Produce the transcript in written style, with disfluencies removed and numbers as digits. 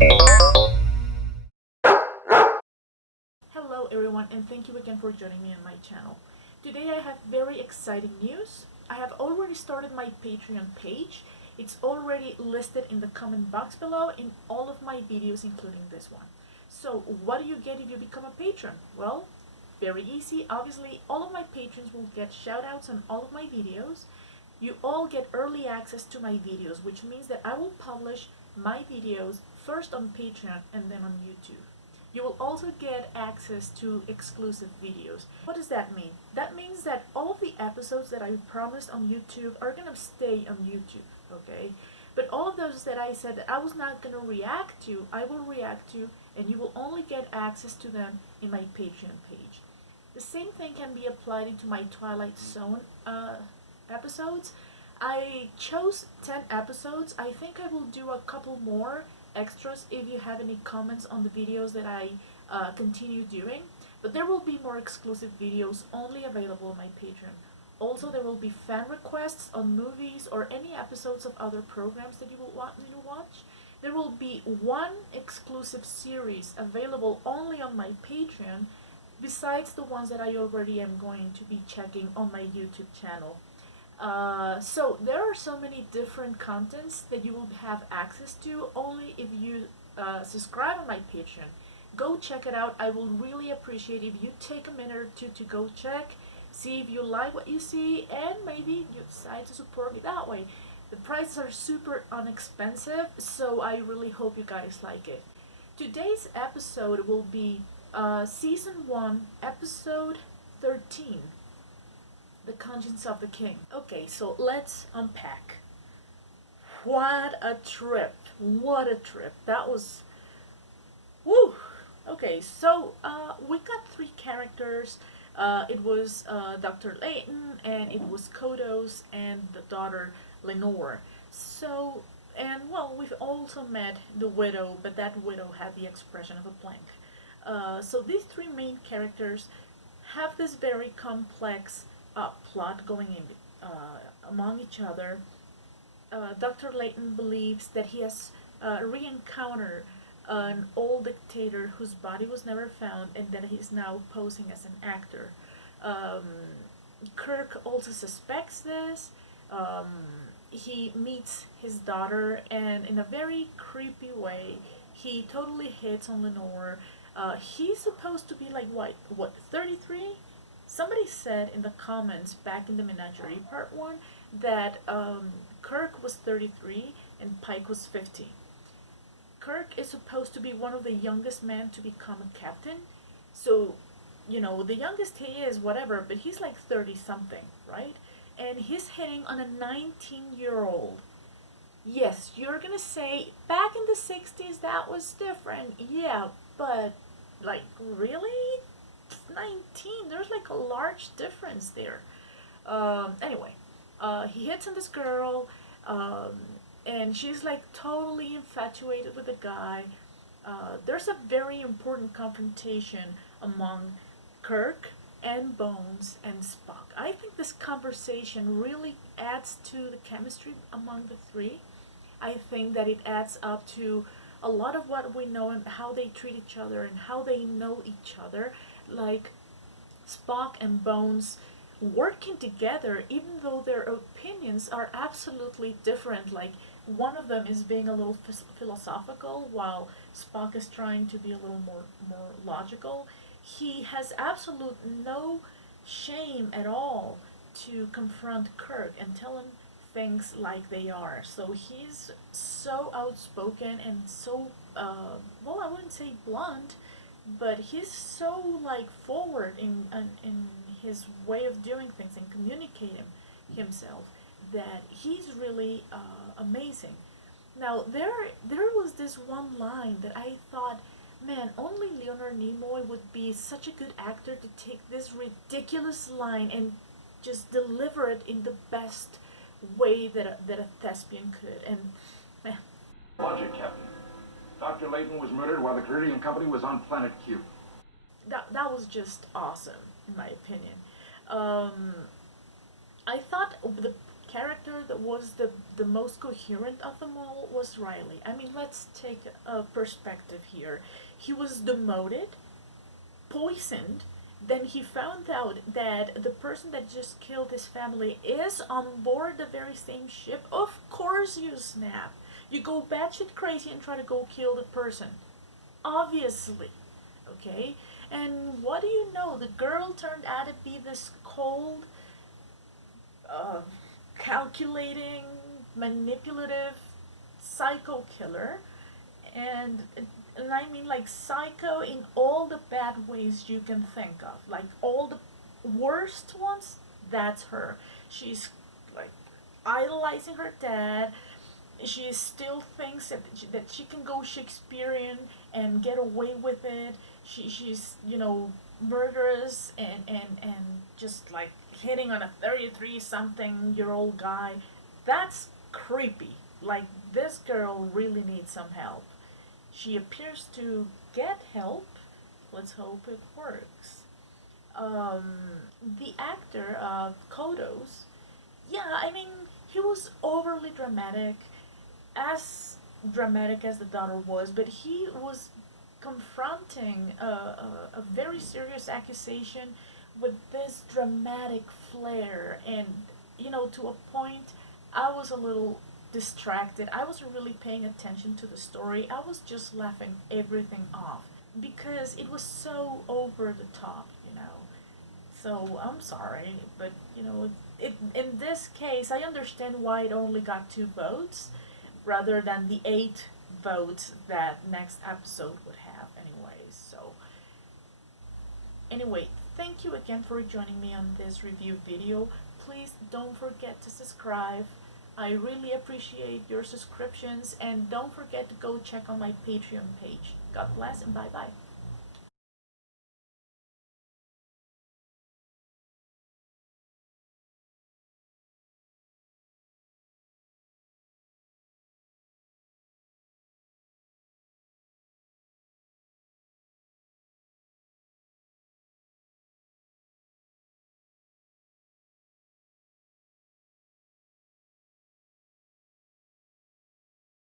Hello everyone, and thank you again for joining me on my channel. Today I have very exciting news. I have already started my Patreon page. It's already listed in the comment box below in all of my videos, including this one. So what do you get if you become a patron? Well, very easy. Obviously, all of my patrons will get shoutouts on all of my videos. You all get early access to my videos, which means that I will publish my videos first on Patreon and then on YouTube. You will also get access to exclusive videos. What does that mean? That means that all of the episodes that I promised on YouTube are gonna stay on YouTube, okay? But all of those that I said that I was not gonna react to, I will react to, and you will only get access to them in my Patreon page. The same thing can be applied into my Twilight Zone episodes. I chose 10 episodes. I think I will do a couple more extras if you have any comments on the videos that I continue doing. But there will be more exclusive videos only available on my Patreon. Also, there will be fan requests on movies or any episodes of other programs that you will want me to watch. There will be one exclusive series available only on my Patreon, besides the ones that I already am going to be checking on my YouTube channel. So there are so many different contents that you will have access to only if you subscribe on my Patreon. Go check it out. I will really appreciate if you take a minute or two to go check, see if you like what you see, and maybe you decide to support me that way. The prices are super inexpensive, so I really hope you guys like it. Today's episode will be Season 1, Episode 13. The Conscience of the King. Okay, so let's unpack. What a trip! What a trip! That was, woo. Okay, so we got three characters. It was Dr. Layton, and it was Kodos, and the daughter Lenore. So, and well, we've also met the widow, but that widow had the expression of a blank. So these three main characters have this very complex plot going in among each other. Dr. Layton believes that he has re-encountered an old dictator whose body was never found and that he's now posing as an actor. Um, Kirk also suspects this. He meets his daughter, and in a very creepy way, he totally hits on Lenore. He's supposed to be like, what, 33? Somebody said in the comments back in the Menagerie Part 1 that Kirk was 33 and Pike was 50. Kirk is supposed to be one of the youngest men to become a captain. So, you know, the youngest he is, whatever, but he's like 30 something, right? And he's hitting on a 19-year-old. Yes, you're gonna say, back in the 60s that was different. Yeah, but, like, really? 19, there's like a large difference there. Anyway, he hits on this girl, and she's like totally infatuated with the guy. There's a very important confrontation among Kirk and Bones and Spock. I think this conversation really adds to the chemistry among the three. I think that it adds up to a lot of what we know and how they treat each other and how they know each other. Like Spock and Bones working together even though their opinions are absolutely different. Like one of them is being a little philosophical while Spock is trying to be a little more logical. He has absolute no shame at all to confront Kirk and tell him things like they are. So he's so outspoken and so well, I wouldn't say blunt, but he's so like forward in his way of doing things and communicating himself that he's really amazing. Now there was this one line that I thought, man, only Leonard Nimoy would be such a good actor to take this ridiculous line and just deliver it in the best way that a thespian could. And man, Logic, Captain. Dr. Layton was murdered while the Canadian company was on Planet Q. that was just awesome, in my opinion. I thought the character that was the the most coherent of them all was Riley. I mean, let's take a perspective here. He was demoted, poisoned, then he found out that the person that just killed his family is on board the very same ship. Of course you snap. You go batshit crazy and try to go kill the person. Obviously. Okay? And what do you know? The girl turned out to be this cold, calculating, manipulative psycho killer. And I mean like psycho in all the bad ways you can think of. Like all the worst ones, that's her. She's like idolizing her dad. She still thinks that she can go Shakespearean and get away with it. She's murderous and just like hitting on a 33 something year old guy. That's creepy. Like this girl really needs some help. She appears to get help. Let's hope it works. The actor, Kodos, yeah, I mean, he was overly dramatic, as dramatic as the daughter was, but he was confronting a very serious accusation with this dramatic flair, and to a point, I was a little distracted. I wasn't really paying attention to the story. I was just laughing everything off because it was so over the top. So I'm sorry, but in this case, I understand why it only got 2 votes rather than the 8 votes that next episode would have anyways. So anyway, thank you again for joining me on this review video. Please don't forget to subscribe. I really appreciate your subscriptions, and don't forget to go check on my Patreon page. God bless and bye bye.